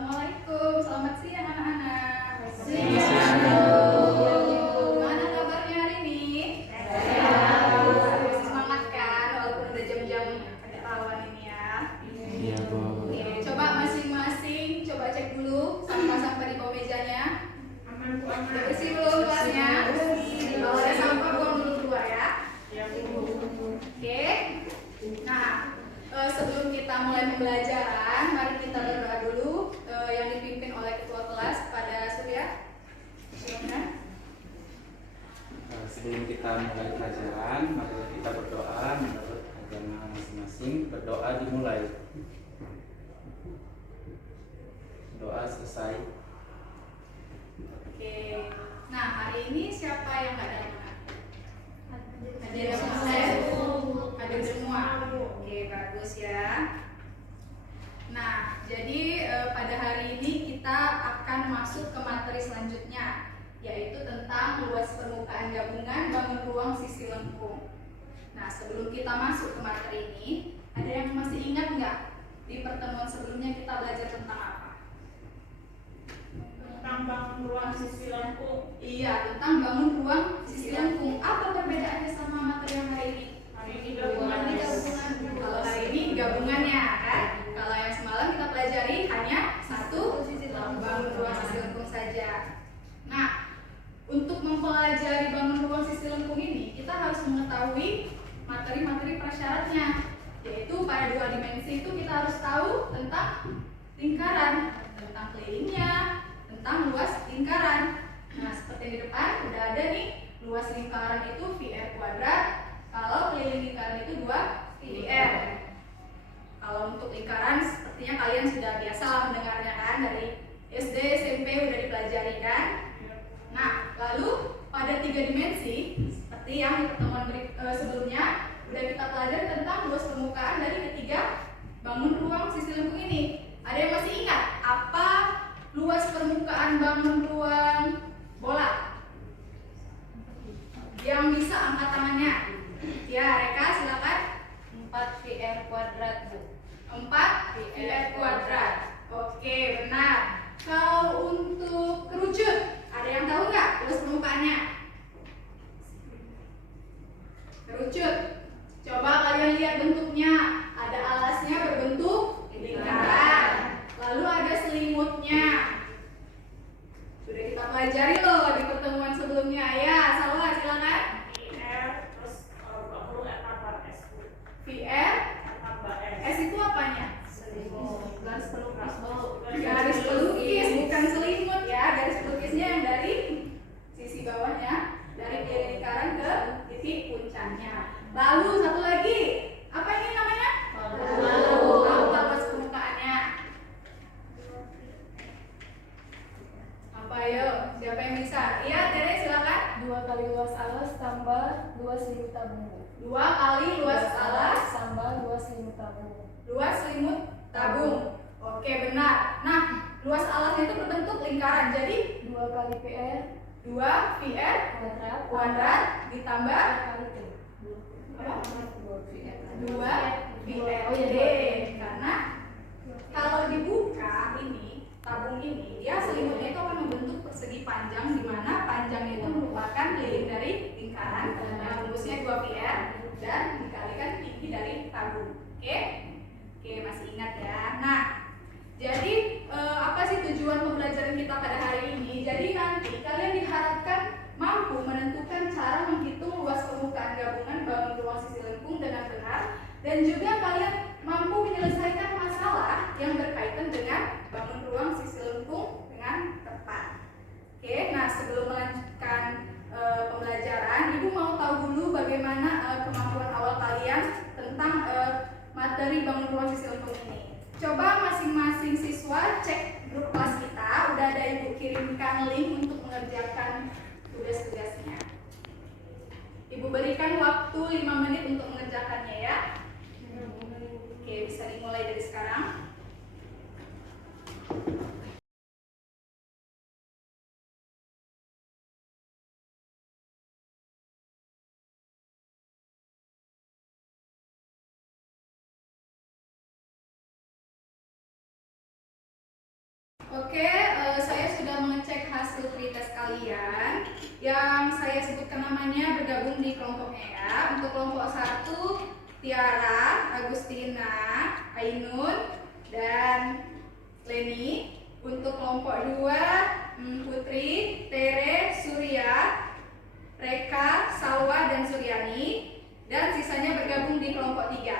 Assalamualaikum, selamat siang anak-anak. Siang. Gimana kabarnya hari ini? Masih semangat kan, walaupun udah jam-jam agak rawan ini ya. Iya, Bu. Oke, coba masing-masing coba cek dulu sampah-sampah di bawah mejanya. Udah bersih belum kelasnya? Kalau ada sampah buang dulu keluar ya. Oke. Nah, sebelum kita mulai pembelajaran, mari kita berdoa dulu yang dipimpin oleh ketua kelas pada Surya. Silakan. Sebelum kita mulai pelajaran, mari kita berdoa menurut agama masing-masing. Berdoa dimulai. Doa selesai. Oke. Nah, hari ini siapa yang nggak datang? Hadir semua. Hadir semua. Oke, bagus ya. Nah, jadi pada hari ini kita akan masuk ke materi selanjutnya, yaitu tentang luas permukaan gabungan bangun ruang sisi lengkung. Nah, sebelum kita masuk ke materi ini, ada yang masih ingat nggak di pertemuan sebelumnya kita belajar tentang apa? Tentang bangun ruang sisi lengkung. Iya, tentang bangun ruang sisi lengkung. Apa perbedaannya sama materi yang hari ini? Hari ini gabungannya. Kalau hari ini gabungannya kan? Kalau yang semalam kita pelajari hanya satu bangun ruang sisi lengkung saja. Nah, untuk mempelajari bangun ruang sisi lengkung ini, kita harus mengetahui materi-materi prasyaratnya, yaitu pada dua dimensi itu kita harus tahu tentang lingkaran, tentang kelilingnya, tentang luas lingkaran. Nah, seperti di depan udah ada nih, luas lingkaran itu VR kuadrat, kalau keliling lingkaran itu 2πr. Kalau untuk lingkaran sepertinya kalian sudah biasa lah mendengarnya kan, dari SD, SMP udah dipelajari kan. Nah, lalu pada tiga dimensi seperti yang di pertemuan sebelumnya udah kita pelajari tentang luas permukaan dari ketiga bangun ruang sisi lengkung ini. Ada yang masih ingat apa luas permukaan bangun ruang bola? Yang bisa angkat tangannya. Ya, Reka silakan. 4πr kuadrat, Bu. 4πr kuadrat. Oke, benar. Kalau untuk kerucut, ada yang tahu nggak luas permukaannya? Kerucut. Coba kalian lihat bentuknya. Ada alasnya berbentuk lingkaran. Lalu ada selimutnya. Sudah kita pelajari loh di pertemuan sebelumnya. Ya, Salwa silakan. VR terus 20 tambah S. VR, Tambah S. S itu apanya? Garis pelukis, Bu. Garis pelukis, bukan selimut ya. Garis pelukisnya yang dari sisi bawahnya, dari kiri lingkaran ke titik puncaknya. Lalu satu lagi, apa ini namanya? Palu. Apa luas permukaannya? Apa ayo? Siapa yang bisa? Iya, Tere silakan. 2 kali luas alas tambah luas selimut tabung, Bu. 2 kali luas alas tambah luas selimut tabung. luas selimut tabung. Oke, benar. Nah, luas alasnya itu berbentuk lingkaran. Jadi 2 kali PR 2πr kuadrat ditambah kali T. 2πr. Oh iya, D. Karena kalau dibuka ini tabung ini, dia selimutnya itu akan membentuk persegi panjang, di mana panjangnya itu merupakan keliling dari lingkaran yang tembusnya 2πr dan dikalikan tinggi dari tabung. Oke? Oke, masih ingat ya. Nah, jadi apa sih tujuan pembelajaran kita pada hari ini? Jadi nanti kalian diharapkan mampu menentukan cara menghitung luas permukaan gabungan bangun ruang sisi lengkung dengan benar, dan juga kalian mampu menyelesaikan masalah yang berkaitan dengan bangun ruang sisi lengkung dengan tepat. Oke, nah sebelum melanjutkan pembelajaran, Ibu mau tahu dulu bagaimana kemampuan awal kalian tentang materi bangun ruang sisi lengkung ini. Coba masing-masing siswa cek grup kelas kita, udah ada Ibu kirimkan link untuk mengerjakan tugas-tugasnya. Ibu berikan waktu 5 menit untuk mengerjakannya ya. Oke, bisa dimulai dari sekarang. Oke, saya sudah mengecek hasil pretest kalian. Yang saya sebutkan namanya bergabung di kelompoknya ya. Untuk kelompok 1, Tiara, Agustina, Ainun, dan Leni. Untuk kelompok 2, Putri, Tere, Surya, Reka, Salwa, dan Suryani. Dan sisanya bergabung di kelompok 3.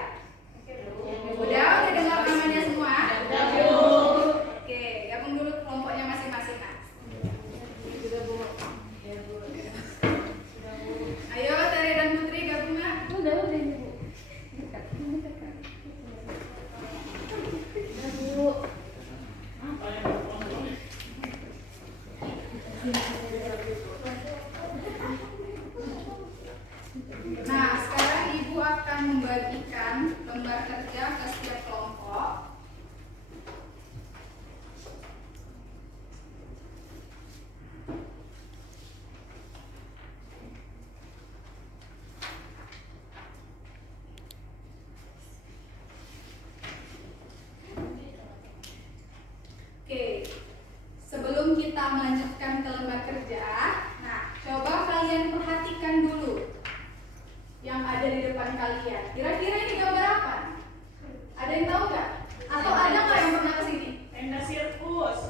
Udah dengar namanya semua? Oke, gabung dulu kelompoknya masing-masing. Ayo Tere dan Putri gabung nak. Udah Ibu. Bu. Nah, sekarang Ibu akan membagikan lembar kerja ke setiap kelompok. Oke, sebelum kita melanjutkan ke lembar kerja, nah coba kalian perhatikan dulu yang ada di depan kalian. Kira-kira ini gambar apa? Ada yang tahu nggak? Atau ada nggak yang pernah kesini? Tenda sirkus.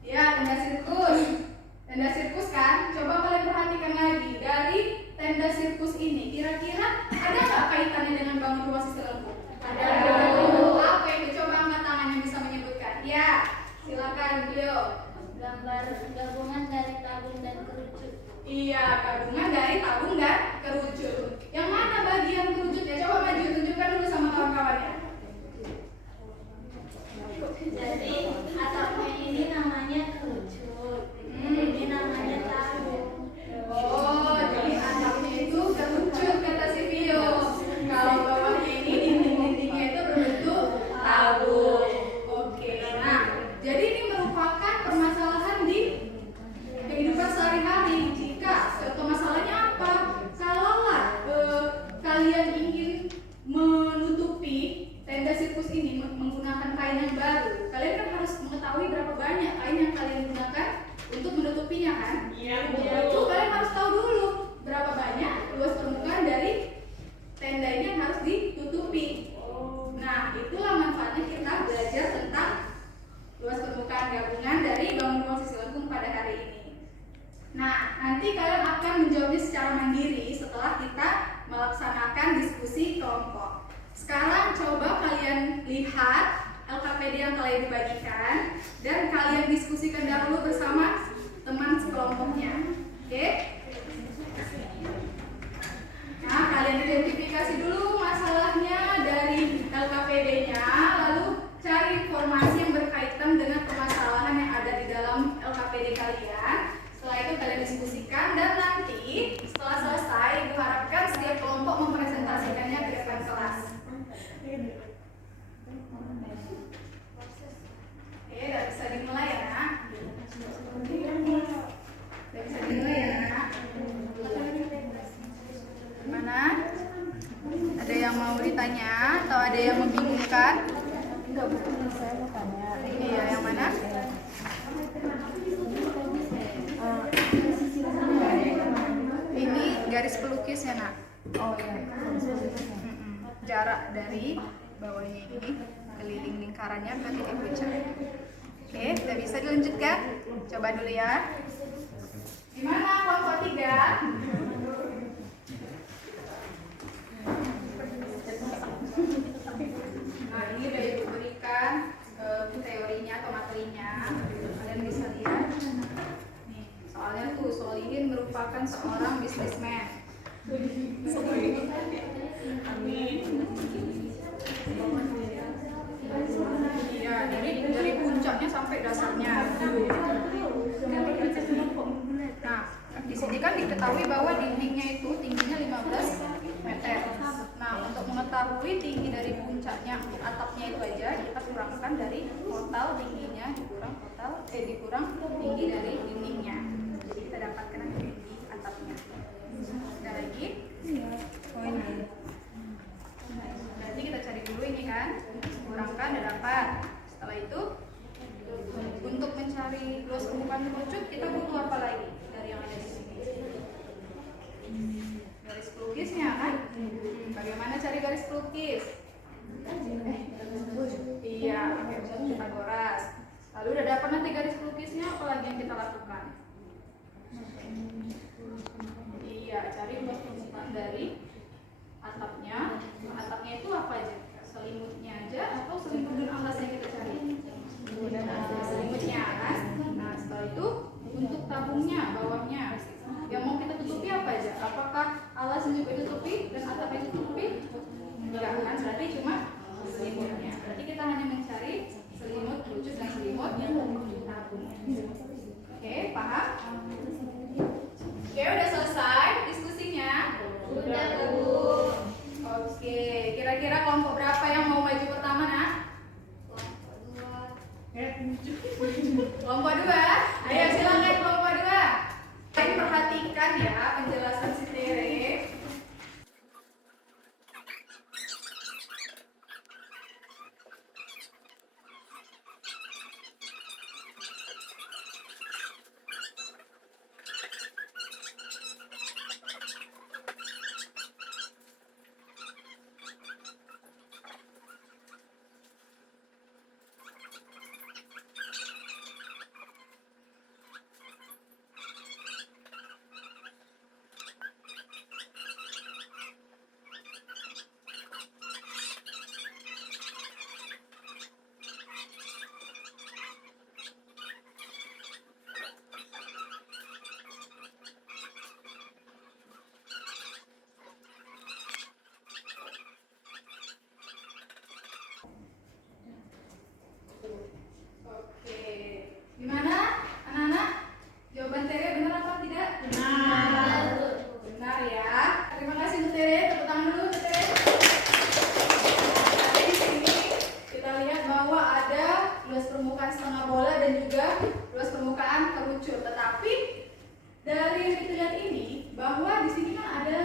Ya, tenda sirkus. Tenda sirkus kan? Coba kalian perhatikan lagi dari tenda sirkus ini. Kira-kira ada nggak kaitannya dengan bangun rumah sisi lengkung? Ada. Apa itu? Coba angkat tangan yang bisa menyebutkan. Ya, silakan beliau. Gambar gabungan dari tabung dan kerucut. Iya, gabungan dari tabung dan kerucut. Yang mana bagian kerucutnya? Coba maju, tunjukkan dulu sama kawan-kawannya. Jadi atapnya ini namanya kerucut. Ini namanya tabung. Oh, jadi atapnya itu kerucut kata si Vio. Kalau bawahnya ini dinding-dindingnya itu berbentuk tabung. Oke, nah jadi ini merupakan permasalahan di kehidupan sehari-hari. Jika contoh masalahnya apa? Kalaulah kalian ingin menutupi tenda sirkus ini menggunakan kain yang baru, kalian kan harus mengetahui berapa banyak kain yang kalian gunakan untuk menutupinya kan? Iya, Itu kalian harus tahu dulu berapa banyak luas permukaan dari tenda ini yang harus ditutupi. Nah, itulah manfaatnya kita belajar tentang luas permukaan gabungan dari bangun rumah sisi lengkung pada hari ini. Nah, nanti kalian akan menjawabnya secara mandiri setelah kita melaksanakan diskusi kelompok. Sekarang coba kalian lihat LKPD yang telah dibagikan dan kalian diskusikan dahulu bersama teman sekelompoknya. Oke? Nah, kalian identifikasi dulu masalahnya dari LKPD-nya, lalu cari informasi yang berkaitan dengan permasalahan yang ada di dalam LKPD kalian. Setelah itu kalian diskusikan dan nanti setelah selesai Ibu harapkan setiap kelompok mempresentasikannya ke depan kelas. Oke, udah bisa dimulai ya nak? Udah bisa dimulai ya nak? Mana? Ada yang mau ditanya atau ada yang membingungkan? Enggak, bukan saya mau tanya. Iya, yang mana? Ini garis pelukis ya nak? Oh iya. Jarak dari bawahnya ini keliling lingkarannya ke titik puncak. Oke, udah bisa dilanjutkan? Coba dulu ya. Gimana kelompok 3? Nah, ini udah Ibu berikan teorinya atau materinya. Kalian bisa lihat. Nih, soalnya tuh Solihin merupakan seorang bisnismen. Iya, dari puncaknya sampai dasarnya. Nah, di sini kan diketahui bahwa dindingnya itu tingginya 15 meter. Nah, untuk mengetahui tinggi dari puncaknya atapnya itu aja kita kurangkan dari total tingginya dikurang tinggi dari dindingnya. Jadi kita dapatkan tinggi atapnya. Ada lagi? Iya. Oh ini. Berarti kita cari dulu ini kan, kurangkan dan dapat. Setelah itu untuk mencari luas permukaan kerucut, kita butuh apa lagi dari yang ada di sini? Garis pelukisnya kan? Bagaimana cari garis pelukis? Iya, pakai usul Pythagoras. Lalu udah dapat nanti garis pelukisnya, apa lagi yang kita lakukan? Iya, cari luas permukaan dari atapnya. Atapnya itu apa aja? Selimutnya aja atau selimut dan alasnya kita cari? Selimutnya kan? Nah, setelah itu untuk tabungnya, bawahnya yang mau kita tutupi apa aja? Apakah alasnya juga ditutupi dan atapnya ditutupi? Enggak kan? Berarti cuma selimutnya. Berarti kita hanya mencari selimut kerucut dan selimut yang tabung. Oke, paham? Oke, udah selesai diskusinya? Udah, Bu. Oke, kira-kira kelompok berapa yang mau maju pertama, Nak? Kelompok 2. Ayo silakan kelompok 2. Kalian perhatikan ya penjelasan si Tere. Oke, gimana anak-anak? Jawaban Tere benar apa tidak? Benar. Benar ya. Terima kasih untuk Tere. Tepuk tangan dulu untuk Tere. Nah, di sini kita lihat bahwa ada luas permukaan setengah bola dan juga luas permukaan kerucut. Tetapi dari yang kita lihat ini bahwa di sini kan ada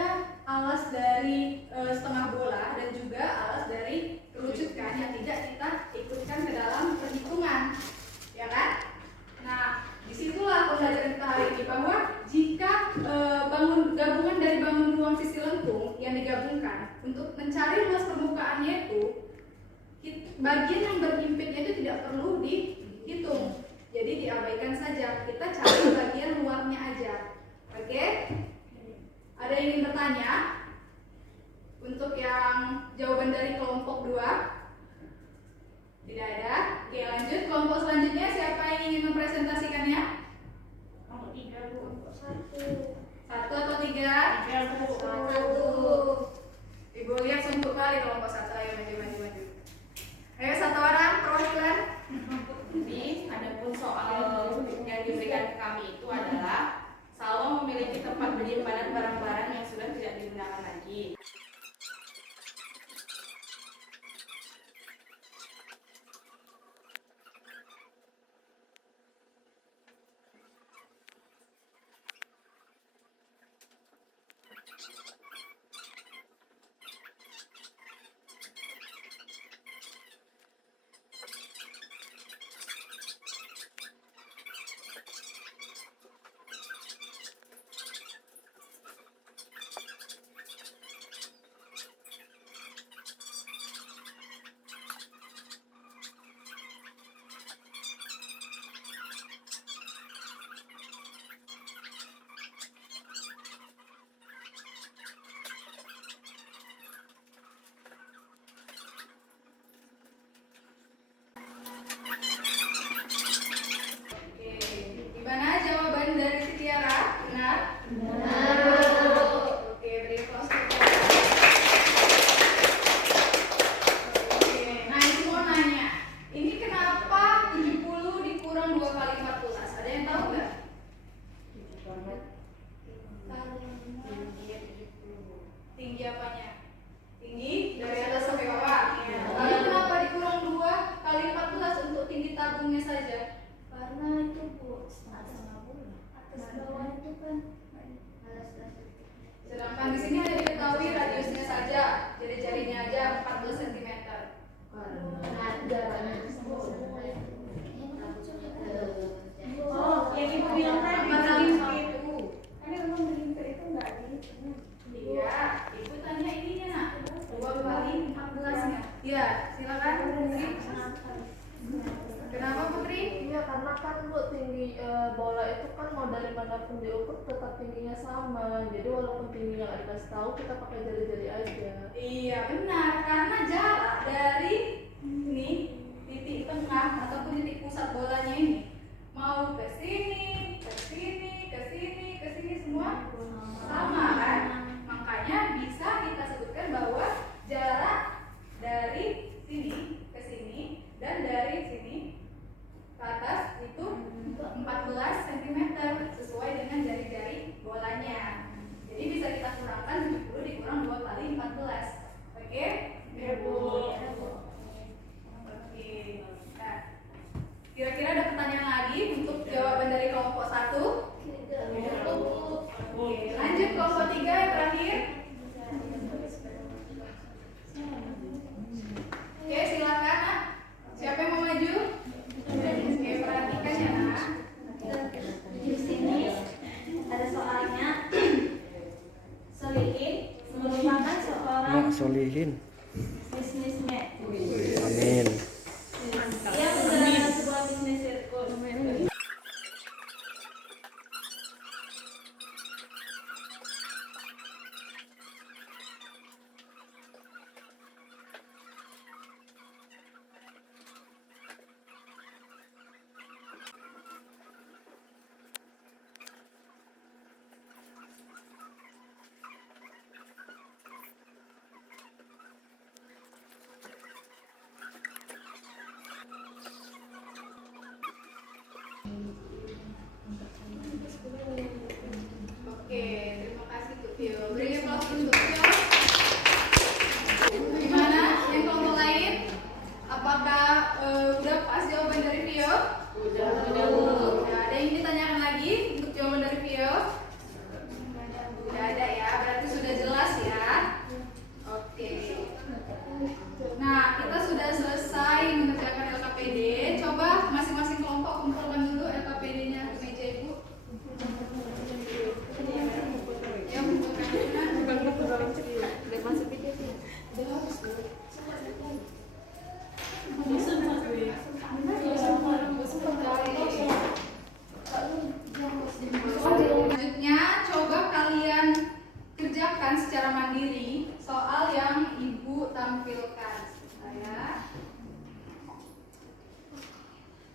alas dari setengah bola dan juga alas dari kerucut kan yang tidak kita ikutkan ke dalam perhitungan, ya kan? Nah, disitulah pembelajaran kita hari ini bahwa jika gabungan dari bangun ruang sisi lengkung yang digabungkan untuk mencari luas permukaannya itu, bagian yang berhimpitnya itu tidak perlu dihitung, jadi diabaikan saja. Kita cari bagian luarnya aja. Oke? Ada yang ingin bertanya? Untuk yang jawaban dari kelompok 2? Tidak ada? Oke, lanjut. Kelompok selanjutnya siapa yang ingin mempresentasikannya? Nomor 3, Bu. 1 atau 3? 3, Bu. 1. Ibu lihat sungguh kali kelompok 1. Ayo maju. Ayo satu orang perwakilan. Jadi, adapun soal yang diberikan ke kami itu adalah salon memiliki tempat penyimpanan barang-barang yang sudah tidak digunakan lagi. karena kan Bu tinggi bola itu kan mau dari manapun diukur tetap tingginya sama. Jadi walaupun tingginya nggak dikasih tahu, kita pakai jari-jari aja. Iya benar, karena jarak dari ini titik tengah ataupun titik pusat bolanya ini mau ke sini, ke sini, ke sini, ke sini semua sama kan? Makanya bisa kita sebutkan bahwa jarak dari sini ke sini dan dari sini ke atas itu 14 cm sesuai dengan jari-jari bolanya. Jadi bisa kita kurangkan 70 dikurang 2 kali 14. Oke? Ya, Bu. Oke. Nah, kira-kira ada pertanyaan lagi untuk jawaban dari kelompok 1? Oke, lanjut kelompok 3 yang terakhir. Oke, silakan Nak. Siapa yang mau maju? Oke, perhatikan ya Nak. Di sini ada soalnya. Solihin merupakan seorang Solihin. bisnismen. Amin. Ia menjalankan sebuah bisnis sirkus. Oke, terima kasih Bu Tio. Beri aplaus untuk Tio. Gimana? Yang kelompok lain? Apakah udah pas jawaban dari Tio? Udah. Ada yang ditanyakan lagi untuk jawaban dari Tio? Udah ada ya, berarti sudah jelas ya. Oke. Nah, kita sudah selesai mengerjakan LKPD. Coba masing-masing kelompok kumpulkan dulu LKPD-nya ke meja Ibu. Ya, selanjutnya coba kalian kerjakan secara mandiri soal yang Ibu tampilkan.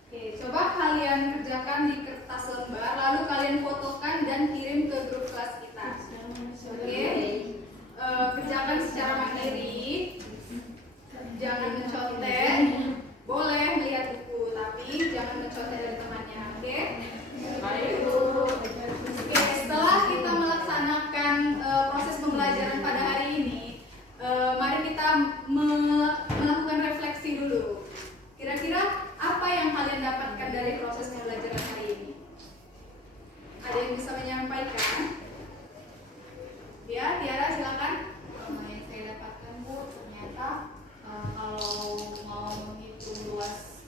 Oke, coba kalian kerjakan di kertas lembar, lalu kalian fotokan dan kirim ke grup kelas kita. Oke, kerjakan secara mandiri, jangan mencontek. Boleh melihat buku, tapi jangan mencontek dari temannya. Oke? Oke, setelah kita melaksanakan proses pembelajaran pada hari ini, mari kita melakukan refleksi dulu. Kira-kira apa yang kalian dapatkan dari proses pembelajaran hari ini? Ada yang bisa menyampaikan? Ya, Tiara silakan. Yang saya dapatkan Bu, ternyata kalau mau menghitung luas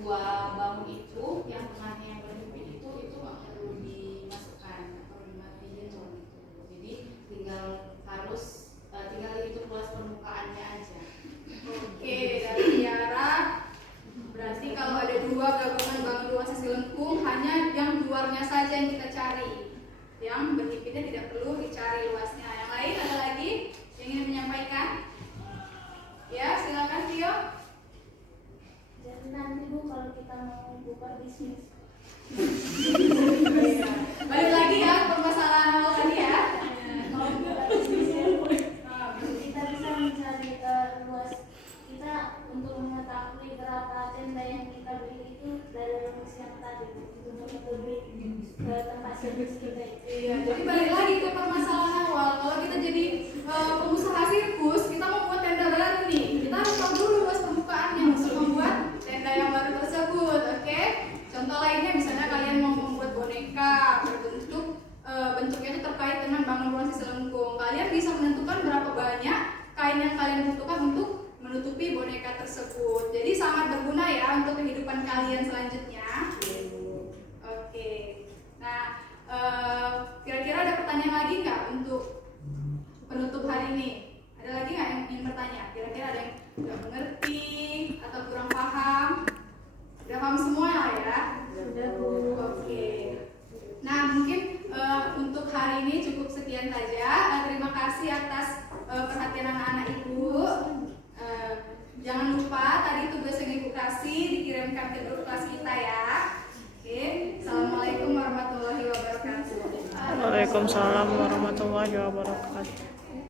dua bangun itu, yang tengahnya yang berhimpit itu nggak perlu dimasukkan atau dimatiin gitu. Jadi tinggal hitung luas permukaannya aja. Oke, dari Tiara. Berarti kalau ada dua gabungan bangun luas sisi lengkung, hanya yang luarnya saja yang kita cari. Yang berhimpitnya tidak perlu dicari luasnya. Yang lain ada lagi yang ingin menyampaikan? Ya, silakan Tio. Jadi nanti Bu kalau kita mau buka bisnis, Balik lagi ya ke permasalahan awal tadi ya. mau buka bisnis sirkus, kita bisa mencari luas kita untuk mengetahui berapa tenda yang kita beli itu dari rumus yang tadi untuk lebih ke tempat servis kita itu. Iya, jadi balik lagi ke permasalahan awal. Kalau kita jadi pengusaha sirkus, kita mau buat tenda baru nih. Kita harus tahu dulu luas permukaannya untuk membuat tenda yang baru tersebut. Oke? Contoh lainnya misalnya kalian mau membuat boneka berbentuk bentuknya itu terkait dengan bangun ruang sisi lengkung. Kalian bisa menentukan berapa banyak kain yang kalian butuhkan untuk menutupi boneka tersebut. Jadi sangat berguna ya untuk kehidupan kalian selanjutnya. Oke. Nah, kira-kira ada pertanyaan lagi nggak untuk penutup hari ini? Ada lagi nggak yang ingin bertanya? Kira-kira ada yang nggak mengerti atau kurang paham? Udah paham semua lah ya? sekian saja. Terima kasih atas perhatian anak-anak Ibu. Jangan lupa tadi tugas yang Ibu kasih dikirimkan ke grup kelas kita ya. Oke. Assalamualaikum warahmatullahi wabarakatuh. Waalaikumsalam warahmatullahi wabarakatuh.